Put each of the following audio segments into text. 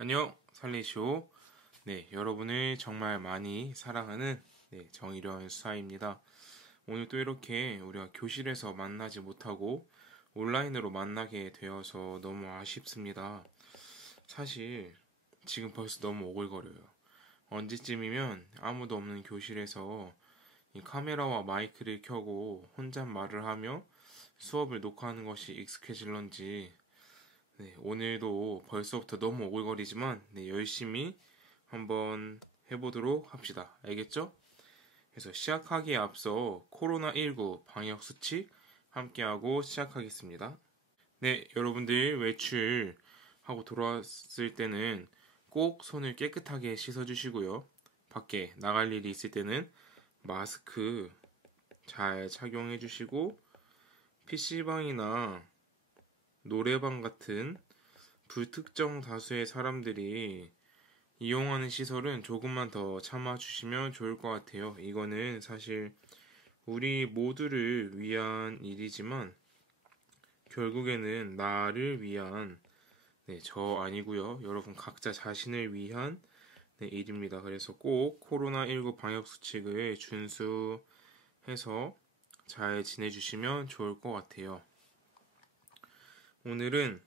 안녕, 살리쇼. 네, 여러분을 정말 많이 사랑하는 정일현 수사입니다. 오늘 또 이렇게 우리가 교실에서 만나지 못하고 온라인으로 만나게 되어서 너무 아쉽습니다. 사실 지금 벌써 너무 오글거려요. 언제쯤이면 아무도 없는 교실에서 이 카메라와 마이크를 켜고 혼잣말을 하며 수업을 녹화하는 것이 익숙해질런지 오늘도 벌써부터 너무 오글거리지만 열심히 한번 해보도록 합시다. 알겠죠? 그래서 시작하기에 앞서 코로나19 방역 수칙 함께하고 시작하겠습니다. 네, 여러분들 외출하고 돌아왔을 때는 꼭 손을 깨끗하게 씻어주시고요. 밖에 나갈 일이 있을 때는 마스크 잘 착용해주시고 PC방이나 노래방 같은 불특정 다수의 사람들이 이용하는 시설은 조금만 더 참아주시면 좋을 것 같아요. 이거는 사실 우리 모두를 위한 일이지만 결국에는 나를 위한 저 아니고요. 여러분 각자 자신을 위한 일입니다. 그래서 꼭 코로나19 방역 수칙을 준수해서 잘 지내주시면 좋을 것 같아요. 오늘은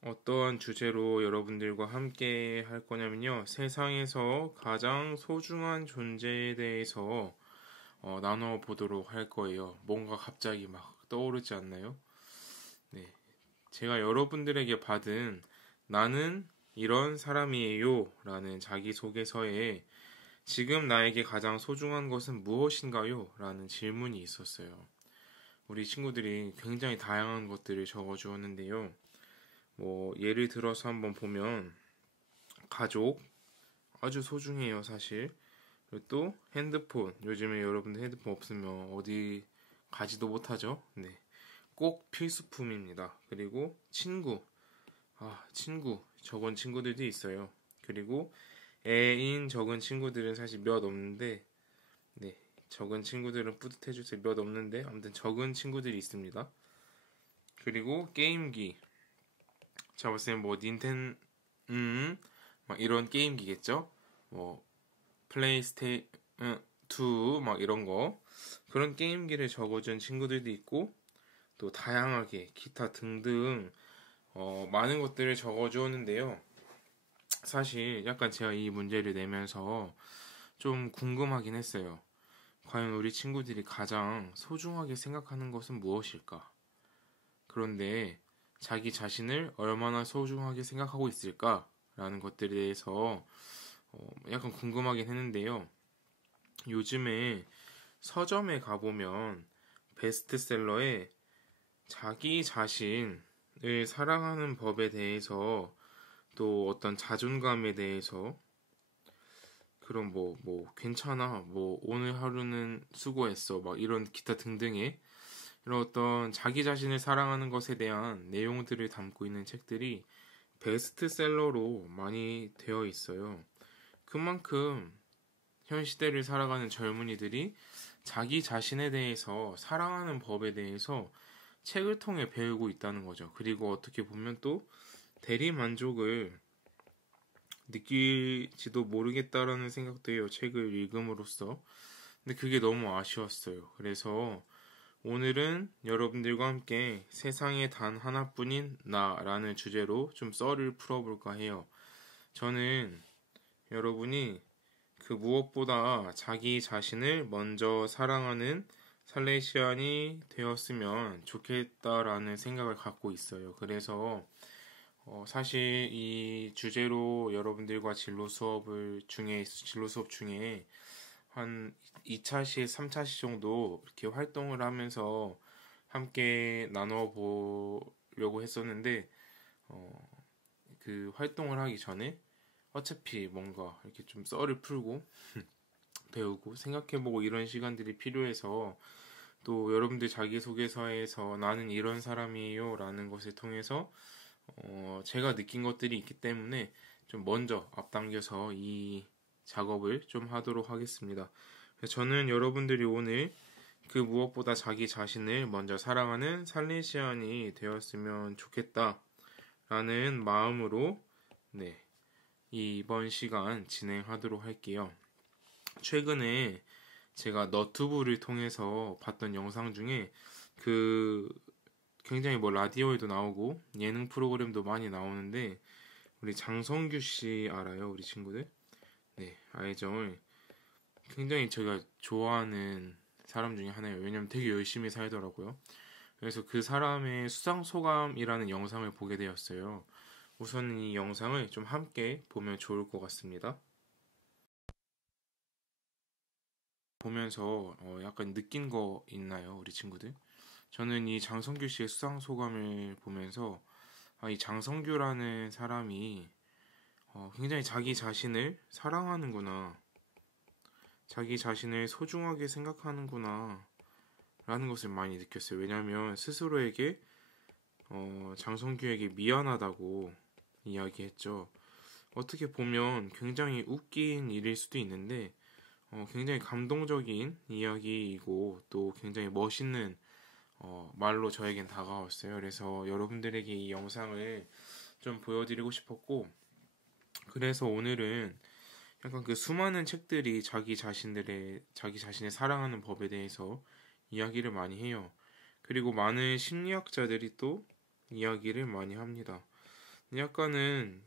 어떠한 주제로 여러분들과 함께 할 거냐면요. 세상에서 가장 소중한 존재에 대해서 나눠보도록 할 거예요. 뭔가 갑자기 막 떠오르지 않나요? 네. 제가 여러분들에게 받은 나는 이런 사람이에요 라는 자기소개서에 지금 나에게 가장 소중한 것은 무엇인가요? 라는 질문이 있었어요. 우리 친구들이 굉장히 다양한 것들을 적어주었는데요. 예를 들어서 한번 보면 가족 아주 소중해요, 사실. 그리고 또 핸드폰, 요즘에 여러분들 핸드폰 없으면 어디 가지도 못하죠. 네, 꼭 필수품입니다. 그리고 친구, 친구 적은 친구들도 있어요. 그리고 애인 적은 친구들은 사실 몇 없는데, 적은 친구들은 뿌듯해주세요. 몇 없는데 아무튼 적은 친구들이 있습니다. 그리고 게임기, 제가 봤을 땐 막 이런 게임기겠죠? 플레이스테이션 2, 막 이런 거. 그런 게임기를 적어준 친구들도 있고, 또 다양하게 기타 등등, 많은 것들을 적어주었는데요. 사실 약간 제가 이 문제를 내면서 좀 궁금하긴 했어요. 과연 우리 친구들이 가장 소중하게 생각하는 것은 무엇일까? 그런데 자기 자신을 얼마나 소중하게 생각하고 있을까라는 것들에 대해서 약간 궁금하긴 했는데요. 요즘에 서점에 가보면 베스트셀러에 자기 자신을 사랑하는 법에 대해서 또 어떤 자존감에 대해서 그런 괜찮아, 오늘 하루는 수고했어, 막 이런 기타 등등의 이런 어떤 자기 자신을 사랑하는 것에 대한 내용들을 담고 있는 책들이 베스트셀러로 많이 되어 있어요. 그만큼 현 시대를 살아가는 젊은이들이 자기 자신에 대해서 사랑하는 법에 대해서 책을 통해 배우고 있다는 거죠. 그리고 어떻게 보면 또 대리 만족을 느낄지도 모르겠다라는 생각도 해요. 책을 읽음으로써. 근데 그게 너무 아쉬웠어요. 그래서 오늘은 여러분들과 함께 세상에 단 하나뿐인 나라는 주제로 좀 썰을 풀어볼까 해요. 저는 여러분이 그 무엇보다 자기 자신을 먼저 사랑하는 살레시안이 되었으면 좋겠다라는 생각을 갖고 있어요. 그래서 사실 이 주제로 여러분들과 진로 수업 중에 한 2차 시, 3차 시 정도 이렇게 활동을 하면서 함께 나눠보려고 했었는데, 그 활동을 하기 전에 어차피 뭔가 이렇게 좀 썰을 풀고 배우고 생각해보고 이런 시간들이 필요해서 또 여러분들 자기소개서에서 나는 이런 사람이에요 라는 것을 통해서 제가 느낀 것들이 있기 때문에 좀 먼저 앞당겨서 이 작업을 좀 하도록 하겠습니다. 저는 여러분들이 오늘 그 무엇보다 자기 자신을 먼저 사랑하는 살레시안이 되었으면 좋겠다 라는 마음으로 네, 이번 시간 진행하도록 할게요. 최근에 제가 너튜브를 통해서 봤던 영상 중에 그 굉장히 뭐 라디오에도 나오고 예능 프로그램도 많이 나오는데 우리 장성규 씨 알아요? 우리 친구들? 네, 알죠. 굉장히 제가 좋아하는 사람 중에 하나예요. 왜냐면 되게 열심히 살더라고요. 그래서 그 사람의 수상소감이라는 영상을 보게 되었어요. 우선 이 영상을 좀 함께 보면 좋을 것 같습니다. 보면서 약간 느낀 거 있나요, 우리 친구들? 저는 이 장성규 씨의 수상소감을 보면서 이 장성규라는 사람이 굉장히 자기 자신을 사랑하는구나, 자기 자신을 소중하게 생각하는구나 라는 것을 많이 느꼈어요. 왜냐하면 스스로에게 장성규에게 미안하다고 이야기했죠. 어떻게 보면 굉장히 웃긴 일일 수도 있는데 굉장히 감동적인 이야기이고 또 굉장히 멋있는 말로 저에겐 다가왔어요. 그래서 여러분들에게 이 영상을 좀 보여드리고 싶었고, 그래서 오늘은 약간 그 수많은 책들이 자기 자신을 사랑하는 법에 대해서 이야기를 많이 해요. 그리고 많은 심리학자들이 또 이야기를 많이 합니다. 약간은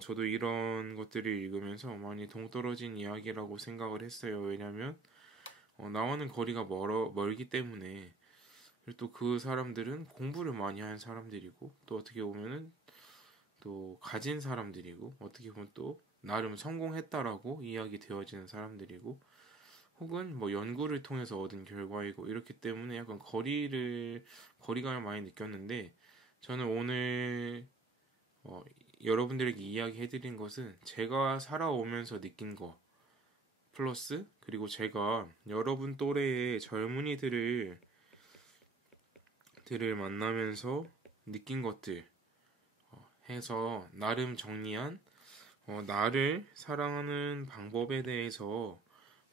저도 이런 것들을 읽으면서 많이 동떨어진 이야기라고 생각을 했어요. 왜냐면 나와는 거리가 멀기 때문에. 그리고 또 그 사람들은 공부를 많이 한 사람들이고 또 어떻게 보면은 또 가진 사람들이고 어떻게 보면 또 나름 성공했다라고 이야기 되어지는 사람들이고 혹은 뭐 연구를 통해서 얻은 결과이고 이렇기 때문에 약간 거리감을 많이 느꼈는데 저는 오늘 어, 여러분들에게 이야기해드린 것은 제가 살아오면서 느낀 거 플러스 그리고 제가 여러분 또래의 젊은이들을 만나면서 느낀 것들 해서 나름 정리한 나를 사랑하는 방법에 대해서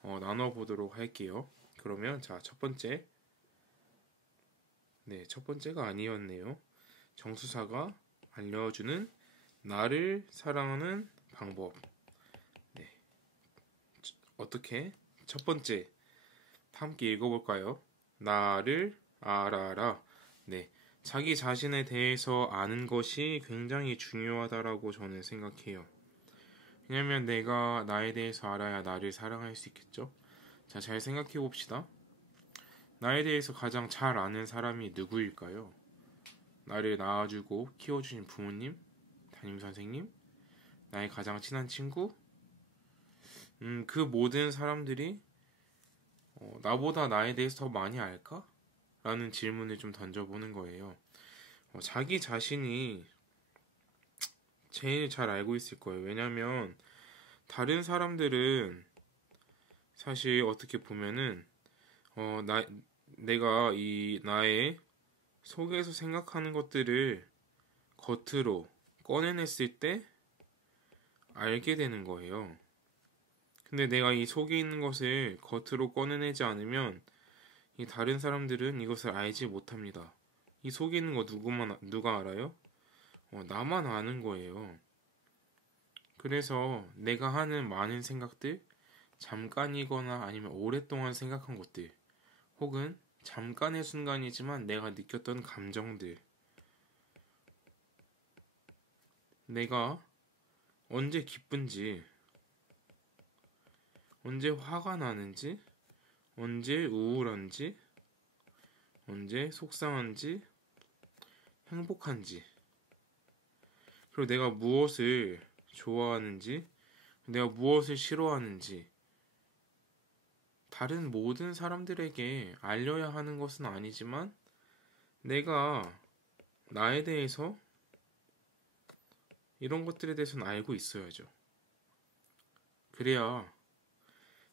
나눠보도록 할게요. 그러면 자, 첫 번째. 네, 첫 번째가 아니었네요. 정수사가 알려주는 나를 사랑하는 방법. 네, 어떻게? 첫 번째, 함께 읽어볼까요? 나를 알아라. 네, 자기 자신에 대해서 아는 것이 굉장히 중요하다라고 저는 생각해요. 왜냐면 내가 나에 대해서 알아야 나를 사랑할 수 있겠죠? 자, 잘 생각해 봅시다. 나에 대해서 가장 잘 아는 사람이 누구일까요? 나를 낳아주고 키워주신 부모님, 담임 선생님, 나의 가장 친한 친구, 그 모든 사람들이 나보다 나에 대해서 더 많이 알까? 라는 질문을 좀 던져보는 거예요. 자기 자신이 제일 잘 알고 있을 거예요. 왜냐면 다른 사람들은 사실 어떻게 보면은 내가 이 나의 속에서 생각하는 것들을 겉으로 꺼내냈을 때 알게 되는 거예요. 근데 내가 이 속에 있는 것을 겉으로 꺼내내지 않으면 이 다른 사람들은 이것을 알지 못합니다. 이 속에 있는 거 누가 알아요? 나만 아는 거예요. 그래서 내가 하는 많은 생각들, 잠깐이거나 아니면 오랫동안 생각한 것들, 혹은 잠깐의 순간이지만 내가 느꼈던 감정들, 내가 언제 기쁜지, 언제 화가 나는지, 언제 우울한지, 언제 속상한지, 행복한지, 그리고 내가 무엇을 좋아하는지, 내가 무엇을 싫어하는지, 다른 모든 사람들에게 알려야 하는 것은 아니지만, 내가 나에 대해서 이런 것들에 대해서는 알고 있어야죠. 그래야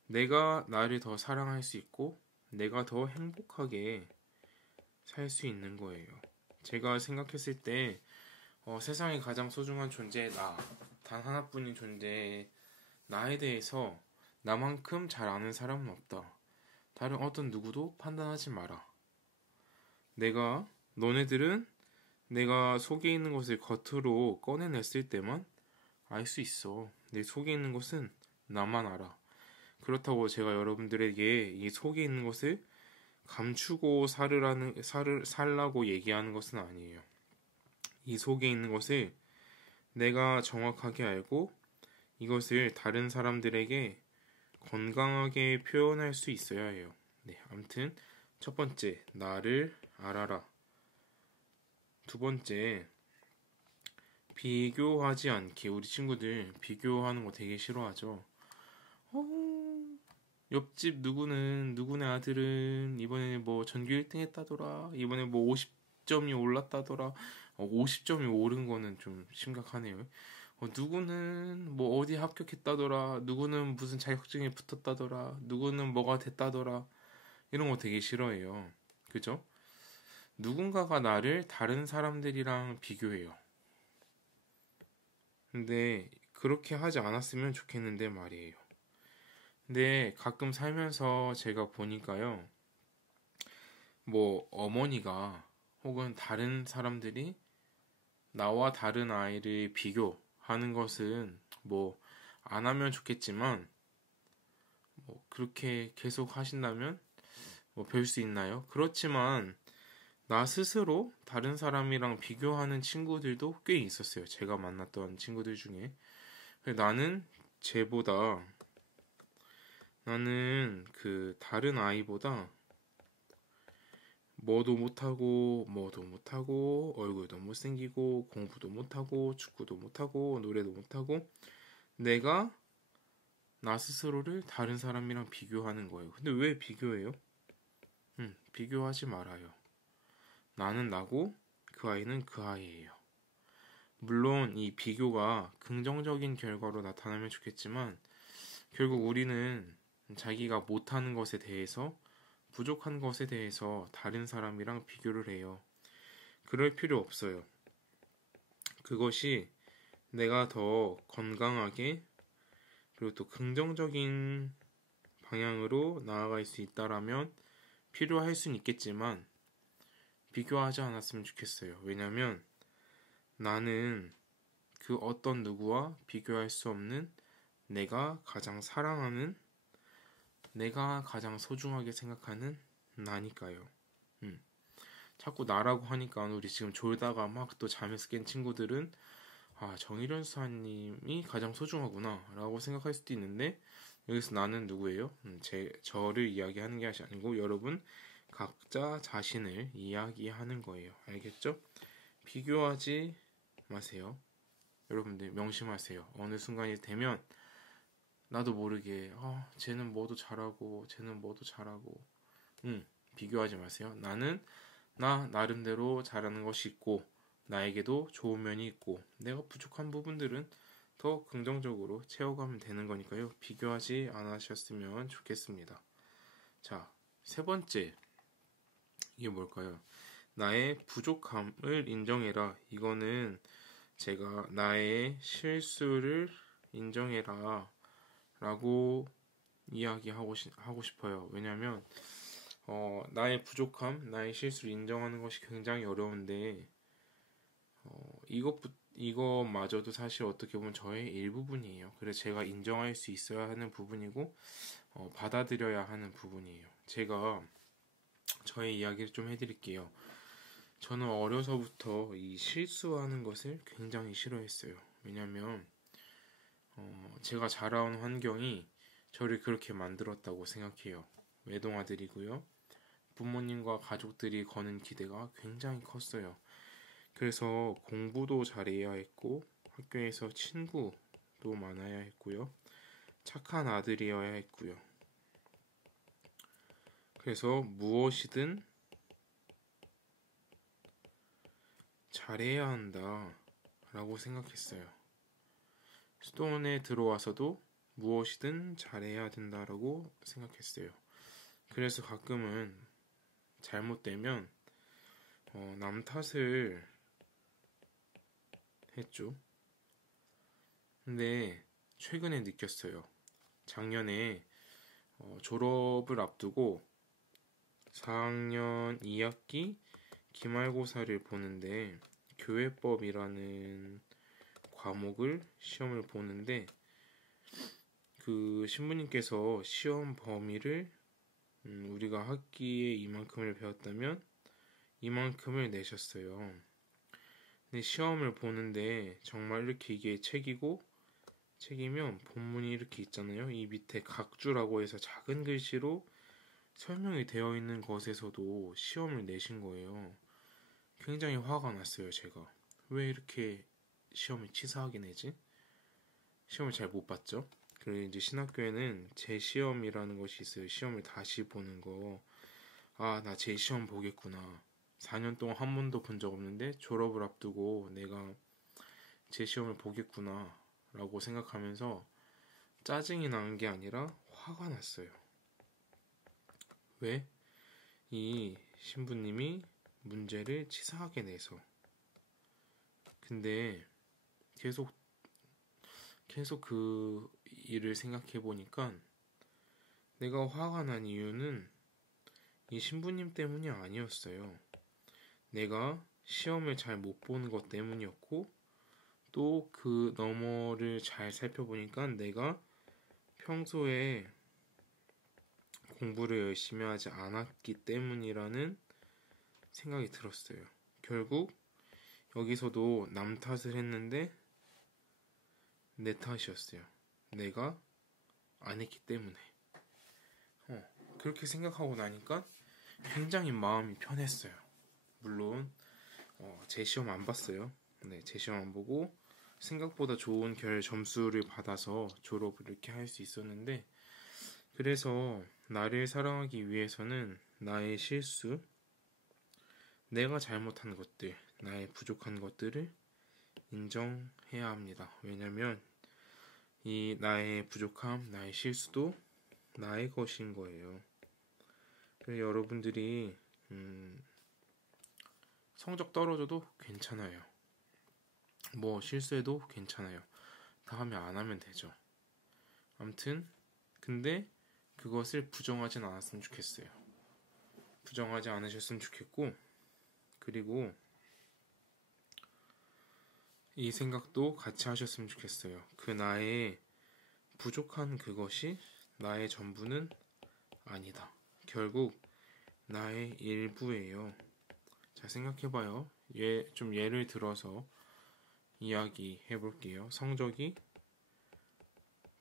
내가 나를 더 사랑할 수 있고, 내가 더 행복하게 살 수 있는 거예요. 제가 생각했을 때, 세상에 가장 소중한 존재 단 하나뿐인 존재, 나에 대해서 나만큼 잘 아는 사람은 없다. 다른 어떤 누구도 판단하지 마라. 너네들은 내가 속에 있는 것을 겉으로 꺼내냈을 때만 알 수 있어. 내 속에 있는 것은 나만 알아. 그렇다고 제가 여러분들에게 이 속에 있는 것을 감추고 살라고 얘기하는 것은 아니에요. 이 속에 있는 것을 내가 정확하게 알고 이것을 다른 사람들에게 건강하게 표현할 수 있어야 해요. 네, 아무튼 첫 번째, 나를 알아라. 두 번째, 비교하지 않기. 우리 친구들 비교하는 거 되게 싫어하죠. 옆집 누구네 아들은 이번에 뭐 전교 1등 했다더라. 이번에 뭐 50점이 올랐다더라. 50점이 오른 거는 좀 심각하네요. 누구는 뭐 어디 합격했다더라. 누구는 무슨 자격증에 붙었다더라. 누구는 뭐가 됐다더라. 이런 거 되게 싫어해요. 그죠? 누군가가 나를 다른 사람들이랑 비교해요. 근데 그렇게 하지 않았으면 좋겠는데 말이에요. 근데 가끔 살면서 제가 보니까요. 뭐 어머니가 혹은 다른 사람들이 나와 다른 아이를 비교하는 것은 뭐 안 하면 좋겠지만 뭐 그렇게 계속 하신다면 뭐 별 수 있나요? 그렇지만 나 스스로 다른 사람이랑 비교하는 친구들도 꽤 있었어요. 제가 만났던 친구들 중에 나는 쟤보다 나는 그 다른 아이보다 뭐도 못하고 얼굴도 못생기고 공부도 못하고 축구도 못하고 노래도 못하고 내가 나 스스로를 다른 사람이랑 비교하는 거예요. 근데 왜 비교해요? 비교하지 말아요. 나는 나고 그 아이는 그 아이예요. 물론 이 비교가 긍정적인 결과로 나타나면 좋겠지만 결국 우리는 자기가 못하는 것에 대해서 부족한 것에 대해서 다른 사람이랑 비교를 해요. 그럴 필요 없어요. 그것이 내가 더 건강하게 그리고 또 긍정적인 방향으로 나아갈 수 있다라면 필요할 수는 있겠지만 비교하지 않았으면 좋겠어요. 왜냐면 나는 그 어떤 누구와 비교할 수 없는 내가 가장 사랑하는 내가 가장 소중하게 생각하는 나니까요. 자꾸 나라고 하니까 우리 지금 졸다가 막 또 잠에서 깬 친구들은 정일현 수사님이 가장 소중하구나 라고 생각할 수도 있는데 여기서 나는 누구예요? 저를 이야기하는 게 아니고 여러분 각자 자신을 이야기하는 거예요. 알겠죠? 비교하지 마세요. 여러분들 명심하세요. 어느 순간이 되면 나도 모르게 쟤는 뭐도 잘하고 쟤는 뭐도 잘하고 비교하지 마세요. 나는 나 나름대로 잘하는 것이 있고 나에게도 좋은 면이 있고 내가 부족한 부분들은 더 긍정적으로 채워가면 되는 거니까요. 비교하지 않으셨으면 좋겠습니다. 자, 세 번째 이게 뭘까요? 나의 부족함을 인정해라. 이거는 제가 나의 실수를 인정해라 라고 하고 싶어요. 왜냐면 나의 부족함, 나의 실수를 인정하는 것이 굉장히 어려운데 이것마저도 사실 어떻게 보면 저의 일부분이에요. 그래서 제가 인정할 수 있어야 하는 부분이고 받아들여야 하는 부분이에요. 제가 저의 이야기를 좀 해드릴게요. 저는 어려서부터 이 실수하는 것을 굉장히 싫어했어요. 왜냐면 제가 자라온 환경이 저를 그렇게 만들었다고 생각해요. 외동아들이고요. 부모님과 가족들이 거는 기대가 굉장히 컸어요. 그래서 공부도 잘해야 했고 학교에서 친구도 많아야 했고요. 착한 아들이어야 했고요. 그래서 무엇이든 잘해야 한다 라고 생각했어요. 수도원에 들어와서도 무엇이든 잘해야 된다라고 생각했어요. 그래서 가끔은 잘못되면 남 탓을 했죠. 근데 최근에 느꼈어요. 작년에 졸업을 앞두고 4학년 2학기 기말고사를 보는데 교회법이라는 과목을 시험을 보는데 그 신부님께서 시험 범위를 우리가 학기에 이만큼을 배웠다면 이만큼을 내셨어요. 근데 시험을 보는데 정말 이렇게 이게 책이면 본문이 이렇게 있잖아요. 이 밑에 각주라고 해서 작은 글씨로 설명이 되어 있는 것에서도 시험을 내신 거예요. 굉장히 화가 났어요, 제가. 왜 이렇게 시험을 치사하게 내지? 시험을 잘 못 봤죠? 그리고 이제 신학교에는 재시험이라는 것이 있어요. 시험을 다시 보는 거. 아, 나 재시험 보겠구나. 4년 동안 한 번도 본 적 없는데 졸업을 앞두고 내가 재시험을 보겠구나 라고 생각하면서 짜증이 나는 게 아니라 화가 났어요. 왜? 이 신부님이 문제를 치사하게 내서. 근데 계속 그 일을 생각해 보니까 내가 화가 난 이유는 이 신부님 때문이 아니었어요. 내가 시험을 잘 못 보는 것 때문이었고 또 그 너머를 잘 살펴보니까 내가 평소에 공부를 열심히 하지 않았기 때문이라는 생각이 들었어요. 결국 여기서도 남 탓을 했는데 내 탓이었어요. 내가 안 했기 때문에. 그렇게 생각하고 나니까 굉장히 마음이 편했어요. 물론 제 시험 안 봤어요. 네, 제 시험 안 보고 생각보다 좋은 점수를 받아서 졸업을 이렇게 할 수 있었는데 그래서 나를 사랑하기 위해서는 나의 실수, 내가 잘못한 것들, 나의 부족한 것들을 인정해야 합니다. 왜냐면 이 나의 부족함, 나의 실수도 나의 것인 거예요. 그래서 여러분들이 성적 떨어져도 괜찮아요. 뭐 실수해도 괜찮아요. 다음에 안 하면 되죠. 아무튼 근데 그것을 부정하진 않았으면 좋겠어요. 부정하지 않으셨으면 좋겠고 그리고 이 생각도 같이 하셨으면 좋겠어요. 그 나의 부족한 그것이 나의 전부는 아니다. 결국 나의 일부예요. 자, 생각해봐요. 좀 예를 들어서 이야기 해볼게요. 성적이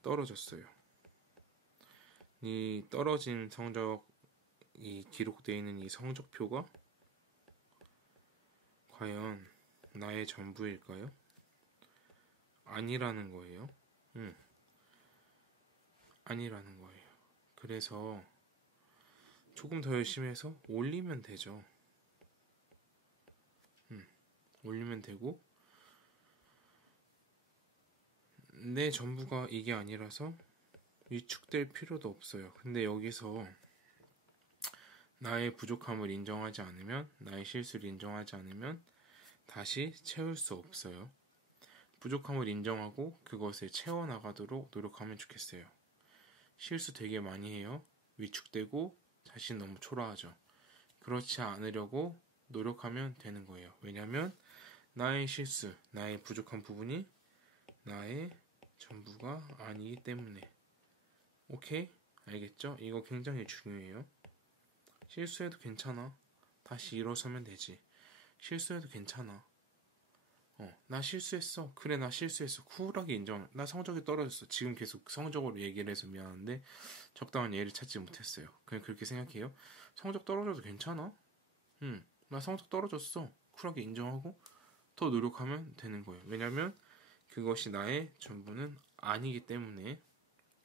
떨어졌어요. 이 떨어진 성적이 기록되어 있는 이 성적표가 과연 나의 전부일까요? 아니라는 거예요. 아니라는 거예요. 그래서 조금 더 열심히 해서 올리면 되죠. 올리면 되고 내 전부가 이게 아니라서 위축될 필요도 없어요. 근데 여기서 나의 부족함을 인정하지 않으면, 나의 실수를 인정하지 않으면 다시 채울 수 없어요. 부족함을 인정하고 그것을 채워나가도록 노력하면 좋겠어요. 실수 되게 많이 해요. 위축되고 자신 너무 초라하죠. 그렇지 않으려고 노력하면 되는 거예요. 왜냐면 나의 실수, 나의 부족한 부분이 나의 전부가 아니기 때문에. 오케이? 알겠죠? 이거 굉장히 중요해요. 실수해도 괜찮아. 다시 일어서면 되지. 실수해도 괜찮아. 나 실수했어. 그래, 나 실수했어. 쿨하게 인정. 나 성적이 떨어졌어. 지금 계속 성적으로 얘기를 해서 미안한데 적당한 예를 찾지 못했어요. 그냥 그렇게 생각해요. 성적 떨어져도 괜찮아. 나 성적 떨어졌어. 쿨하게 인정하고 더 노력하면 되는 거예요. 왜냐면 그것이 나의 전부는 아니기 때문에.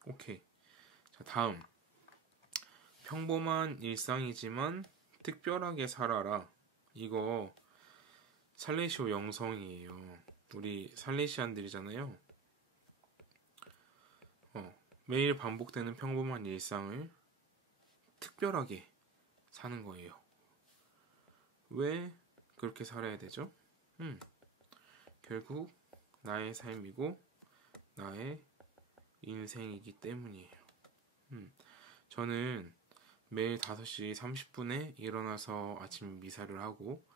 오케이. 자, 다음. 평범한 일상이지만 특별하게 살아라. 이거 살레시오 영성이에요. 우리 살레시안들이잖아요. 매일 반복되는 평범한 일상을 특별하게 사는 거예요. 왜 그렇게 살아야 되죠? 결국 나의 삶이고 나의 인생이기 때문이에요. 저는 매일 5시 30분에 일어나서 아침 미사를 하고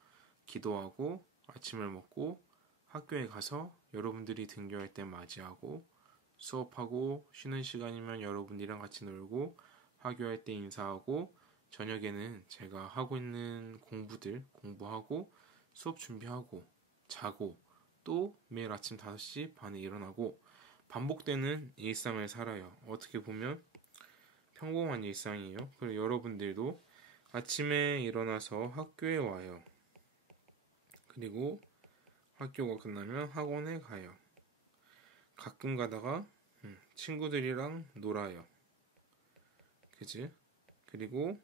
기도하고 아침을 먹고 학교에 가서 여러분들이 등교할 때 맞이하고 수업하고 쉬는 시간이면 여러분들이랑 같이 놀고 학교할 때 인사하고 저녁에는 제가 하고 있는 공부들 공부하고 수업 준비하고 자고 또 매일 아침 5시 반에 일어나고 반복되는 일상을 살아요. 어떻게 보면 평범한 일상이에요. 그리고 여러분들도 아침에 일어나서 학교에 와요. 그리고 학교가 끝나면 학원에 가요. 가끔 가다가 친구들이랑 놀아요. 그지? 그리고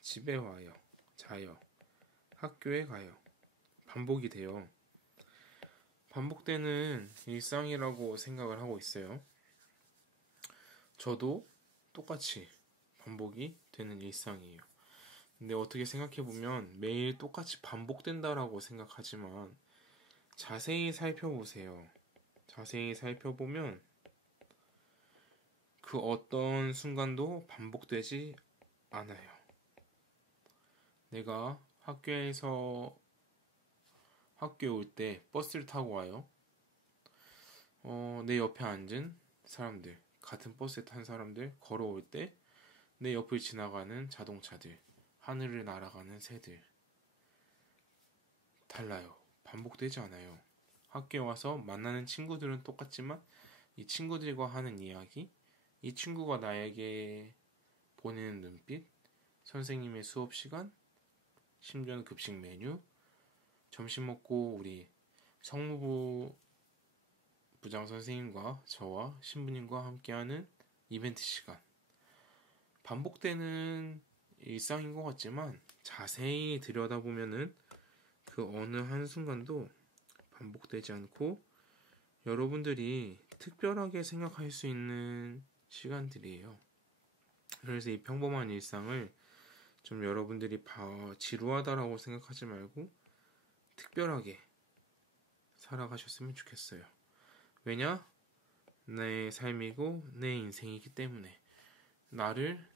집에 와요. 자요. 학교에 가요. 반복이 돼요. 반복되는 일상이라고 생각을 하고 있어요. 저도 똑같이 반복이 되는 일상이에요. 근데 어떻게 생각해보면 매일 똑같이 반복된다라고 생각하지만 자세히 살펴보세요. 자세히 살펴보면 그 어떤 순간도 반복되지 않아요. 내가 학교에 올 때 버스를 타고 와요. 내 옆에 앉은 사람들, 같은 버스에 탄 사람들, 걸어올 때 내 옆을 지나가는 자동차들, 하늘을 날아가는 새들. 달라요. 반복되지 않아요. 학교에 와서 만나는 친구들은 똑같지만 이 친구들과 하는 이야기, 이 친구가 나에게 보내는 눈빛, 선생님의 수업 시간, 심지어는 급식 메뉴, 점심 먹고 우리 성무부 부장 선생님과 저와 신부님과 함께하는 이벤트 시간. 반복되는 일상인 것 같지만 자세히 들여다보면은 그 어느 한순간도 반복되지 않고 여러분들이 특별하게 생각할 수 있는 시간들이에요. 그래서 이 평범한 일상을 좀 여러분들이 지루하다라고 생각하지 말고 특별하게 살아가셨으면 좋겠어요. 왜냐? 내 삶이고 내 인생이기 때문에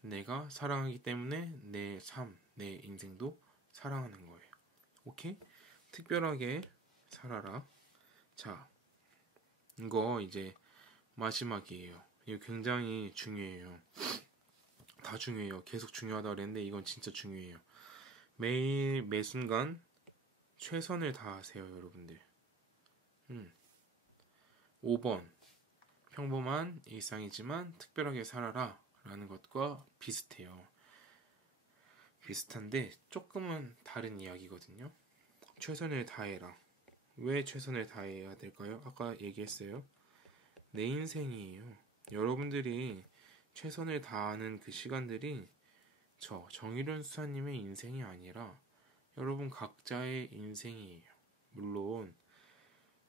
내가 사랑하기 때문에 내 삶, 내 인생도 사랑하는 거예요. 오케이? 특별하게 살아라. 자, 이거 이제 마지막이에요. 이거 굉장히 중요해요. 다 중요해요. 계속 중요하다 그랬는데 이건 진짜 중요해요. 매일 매 순간 최선을 다하세요, 여러분들. 5번 평범한 일상이지만 특별하게 살아라 라는 것과 비슷해요. 비슷한데 조금은 다른 이야기거든요. 최선을 다해라. 왜 최선을 다해야 될까요? 아까 얘기했어요. 내 인생이에요. 여러분들이 최선을 다하는 그 시간들이 저 정일현 수사님의 인생이 아니라 여러분 각자의 인생이에요. 물론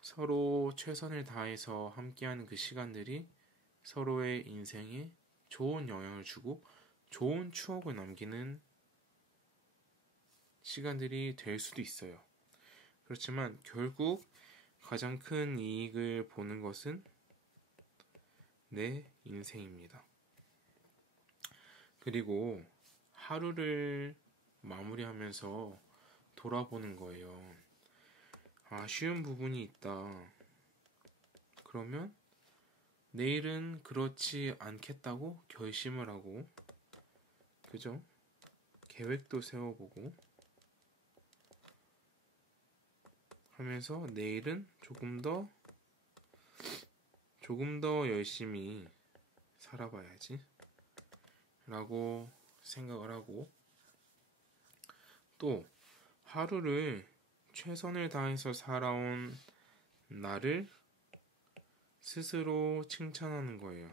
서로 최선을 다해서 함께하는 그 시간들이 서로의 인생에 좋은 영향을 주고 좋은 추억을 남기는 시간들이 될 수도 있어요. 그렇지만 결국 가장 큰 이익을 보는 것은 내 인생입니다. 그리고 하루를 마무리하면서 돌아보는 거예요. 아쉬운 부분이 있다. 그러면 내일은 그렇지 않겠다고 결심을 하고, 그죠? 계획도 세워보고 하면서 내일은 조금 더 열심히 살아봐야지 라고 생각을 하고 또 하루를 최선을 다해서 살아온 나를 스스로 칭찬하는 거예요.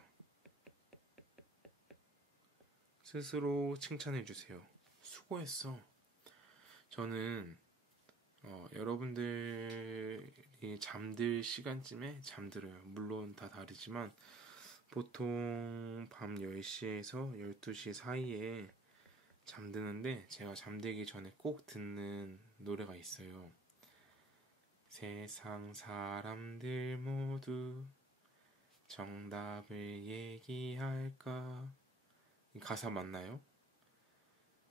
스스로 칭찬해주세요. 수고했어. 저는 여러분들이 잠들 시간쯤에 잠들어요. 물론 다 다르지만 보통 밤 10시에서 12시 사이에 잠드는데 제가 잠들기 전에 꼭 듣는 노래가 있어요. 세상 사람들 모두 정답을 얘기할까? 가사 맞나요?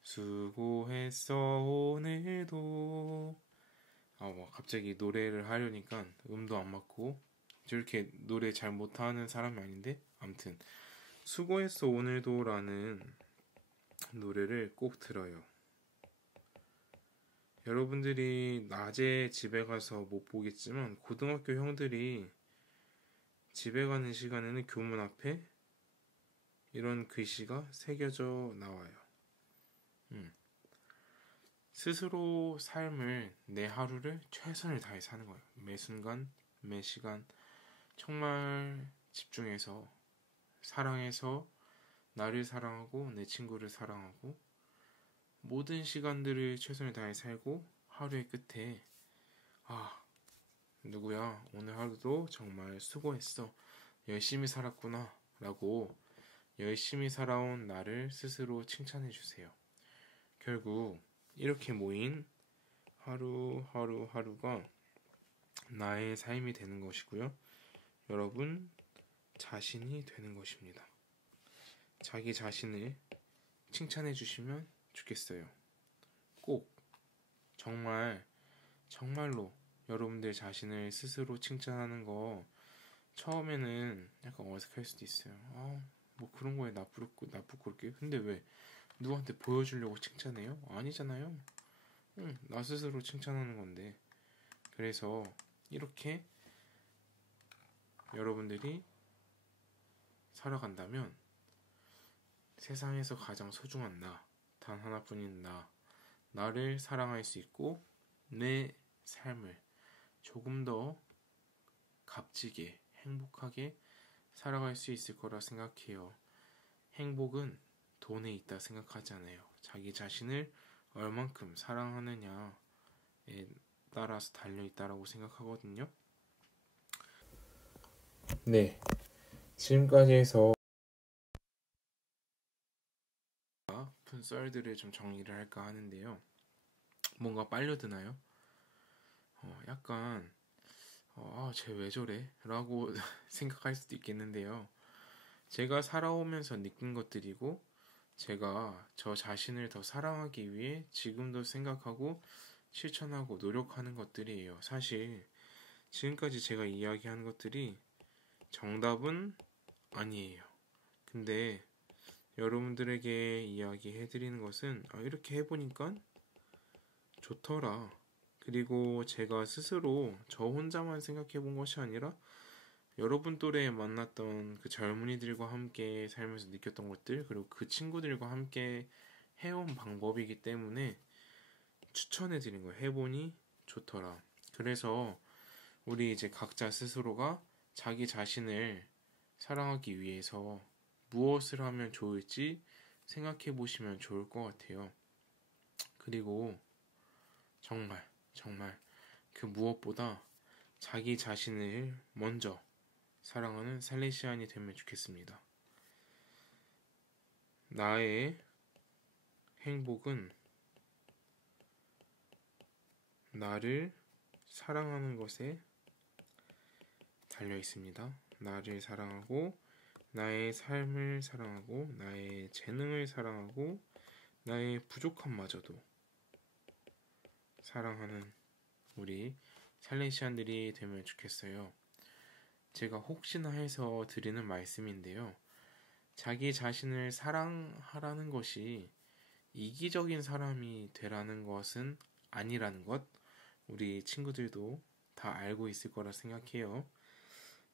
수고했어 오늘도 뭐 갑자기 노래를 하려니까 음도 안 맞고 저렇게 노래 잘 못하는 사람이 아닌데 아무튼 수고했어 오늘도라는 노래를 꼭 들어요. 여러분들이 낮에 집에 가서 못 보겠지만 고등학교 형들이 집에 가는 시간에는 교문 앞에 이런 글씨가 새겨져 나와요. 스스로 삶을 내 하루를 최선을 다해 사는 거예요. 매 순간, 매 시간 정말 집중해서 사랑해서 나를 사랑하고 내 친구를 사랑하고 모든 시간들을 최선을 다해 살고 하루의 끝에 누구야 오늘 하루도 정말 수고했어 열심히 살았구나 라고 열심히 살아온 나를 스스로 칭찬해 주세요. 결국 이렇게 모인 하루하루가 나의 삶이 되는 것이고요. 여러분 자신이 되는 것입니다. 자기 자신을 칭찬해 주시면 좋겠어요. 꼭 정말로 여러분들 자신을 스스로 칭찬하는 거 처음에는 약간 어색할 수도 있어요. 뭐 그런 거에 나쁘고 근데 왜 누구한테 보여주려고 칭찬해요? 아니잖아요. 나 스스로 칭찬하는 건데. 그래서 이렇게 여러분들이 살아간다면 세상에서 가장 소중한 단 하나뿐인 나를 사랑할 수 있고 내 삶을 조금 더 값지게 행복하게 살아갈 수 있을 거라 생각해요. 행복은 돈에 있다 생각하지 않아요. 자기 자신을 얼만큼 사랑하느냐에 따라서 달려있다라고 생각하거든요. 네, 지금까지 해서 아픈 썰들을 좀 정리를 할까 하는데요. 뭔가 빨려드나요? 약간 쟤 왜 저래? 라고 생각할 수도 있겠는데요. 제가 살아오면서 느낀 것들이고 제가 저 자신을 더 사랑하기 위해 지금도 생각하고 실천하고 노력하는 것들이에요. 사실 지금까지 제가 이야기한 것들이 정답은 아니에요. 근데 여러분들에게 이야기해드리는 것은 이렇게 해보니까 좋더라. 그리고 제가 스스로 저 혼자만 생각해본 것이 아니라 여러분 또래에 만났던 그 젊은이들과 함께 살면서 느꼈던 것들 그리고 그 친구들과 함께 해온 방법이기 때문에 추천해드린 거예요. 해보니 좋더라. 그래서 우리 이제 각자 스스로가 자기 자신을 사랑하기 위해서 무엇을 하면 좋을지 생각해 보시면 좋을 것 같아요. 그리고 정말 그 무엇보다 자기 자신을 먼저 사랑하는 살레시안이 되면 좋겠습니다. 나의 행복은 나를 사랑하는 것에 달려 있습니다. 나를 사랑하고 나의 삶을 사랑하고 나의 재능을 사랑하고 나의 부족함마저도 사랑하는 우리 살레시안들이 되면 좋겠어요. 제가 혹시나 해서 드리는 말씀인데요. 자기 자신을 사랑하라는 것이 이기적인 사람이 되라는 것은 아니라는 것 우리 친구들도 다 알고 있을 거라 생각해요.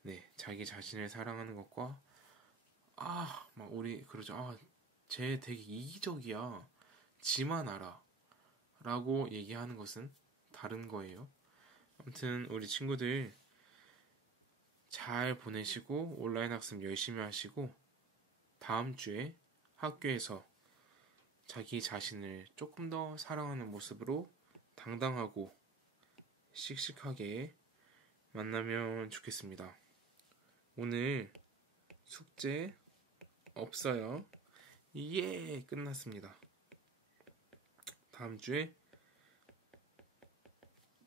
네, 자기 자신을 사랑하는 것과 막 우리 그러죠. 쟤 되게 이기적이야. 지만 알아. 라고 얘기하는 것은 다른 거예요. 아무튼 우리 친구들 잘 보내시고 온라인 학습 열심히 하시고 다음 주에 학교에서 자기 자신을 조금 더 사랑하는 모습으로 당당하고 씩씩하게 만나면 좋겠습니다. 오늘 숙제 없어요. 끝났습니다. 다음 주에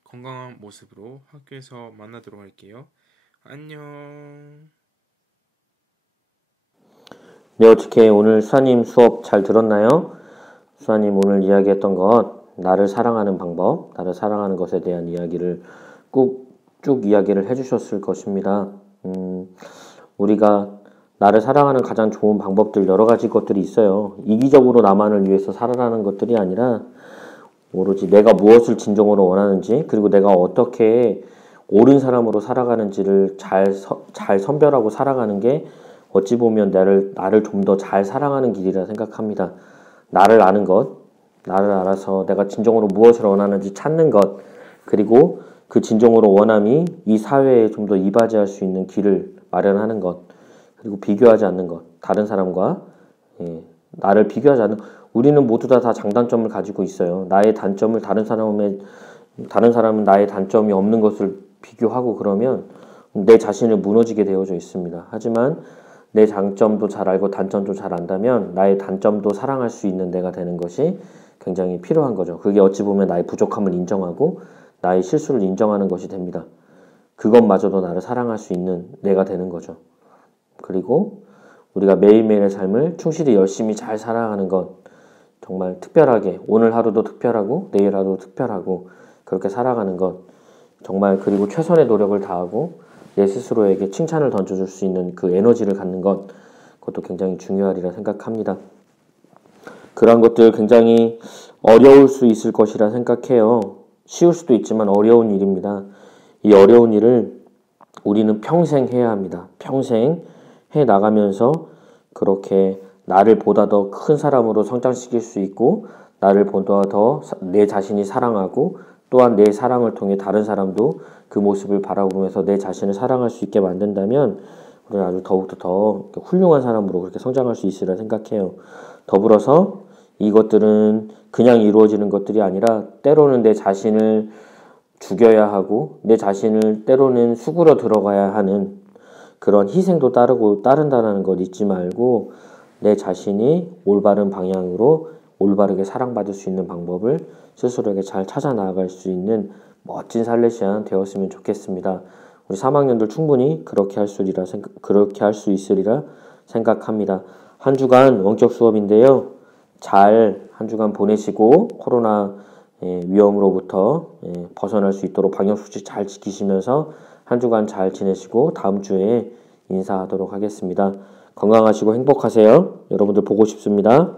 건강한 모습으로 학교에서 만나도록 할게요. 안녕. 네, 어떻게 오늘 수아님 수업 잘 들었나요? 수아님 오늘 이야기했던 것 나를 사랑하는 방법, 나를 사랑하는 것에 대한 이야기를 꾹 쭉 이야기를 해주셨을 것입니다. 우리가 나를 사랑하는 가장 좋은 방법들 여러 가지 것들이 있어요. 이기적으로 나만을 위해서 살아가는 것들이 아니라 오로지 내가 무엇을 진정으로 원하는지, 그리고 내가 어떻게 옳은 사람으로 살아가는지를 잘 선별하고 살아가는 게 어찌 보면 나를 좀 더 잘 사랑하는 길이라 생각합니다. 나를 아는 것, 나를 알아서 내가 진정으로 무엇을 원하는지 찾는 것, 그리고 그 진정으로 원함이 이 사회에 좀 더 이바지할 수 있는 길을 마련하는 것, 그리고 비교하지 않는 것, 다른 사람과 나를 비교하지 않는. 우리는 모두 다 장단점을 가지고 있어요. 나의 단점을 다른 사람은 나의 단점이 없는 것을 비교하고 그러면 내 자신을 무너지게 되어져 있습니다. 하지만 내 장점도 잘 알고 단점도 잘 안다면 나의 단점도 사랑할 수 있는 내가 되는 것이 굉장히 필요한 거죠. 그게 어찌 보면 나의 부족함을 인정하고 나의 실수를 인정하는 것이 됩니다. 그것마저도 나를 사랑할 수 있는 내가 되는 거죠. 그리고 우리가 매일매일의 삶을 충실히 열심히 잘 살아가는 것, 정말 특별하게 오늘 하루도 특별하고 내일 하루도 특별하고 그렇게 살아가는 것, 정말 그리고 최선의 노력을 다하고 내 스스로에게 칭찬을 던져줄 수 있는 그 에너지를 갖는 것, 그것도 굉장히 중요하리라 생각합니다. 그런 것들 굉장히 어려울 수 있을 것이라 생각해요. 쉬울 수도 있지만 어려운 일입니다. 이 어려운 일을 우리는 평생 해야 합니다. 평생 해 나가면서 그렇게 나를 보다 더 큰 사람으로 성장시킬 수 있고 나를 보다 더 내 자신이 사랑하고 또한 내 사랑을 통해 다른 사람도 그 모습을 바라보면서 내 자신을 사랑할 수 있게 만든다면 우리는 아주 더욱더 더 훌륭한 사람으로 그렇게 성장할 수 있으리라 생각해요. 더불어서 이것들은 그냥 이루어지는 것들이 아니라 때로는 내 자신을 죽여야 하고 내 자신을 때로는 수그러 들어가야 하는 그런 희생도 따른다는 걸 잊지 말고 내 자신이 올바른 방향으로 올바르게 사랑받을 수 있는 방법을 스스로에게 잘 찾아 나아갈 수 있는 멋진 살레시안 되었으면 좋겠습니다. 우리 3학년들 충분히 그렇게 할 수 있으리라 생각합니다. 한 주간 원격 수업인데요. 잘 한 주간 보내시고 코로나 위험으로부터 벗어날 수 있도록 방역수칙 잘 지키시면서 한 주간 잘 지내시고 다음 주에 인사하도록 하겠습니다. 건강하시고 행복하세요. 여러분들 보고 싶습니다.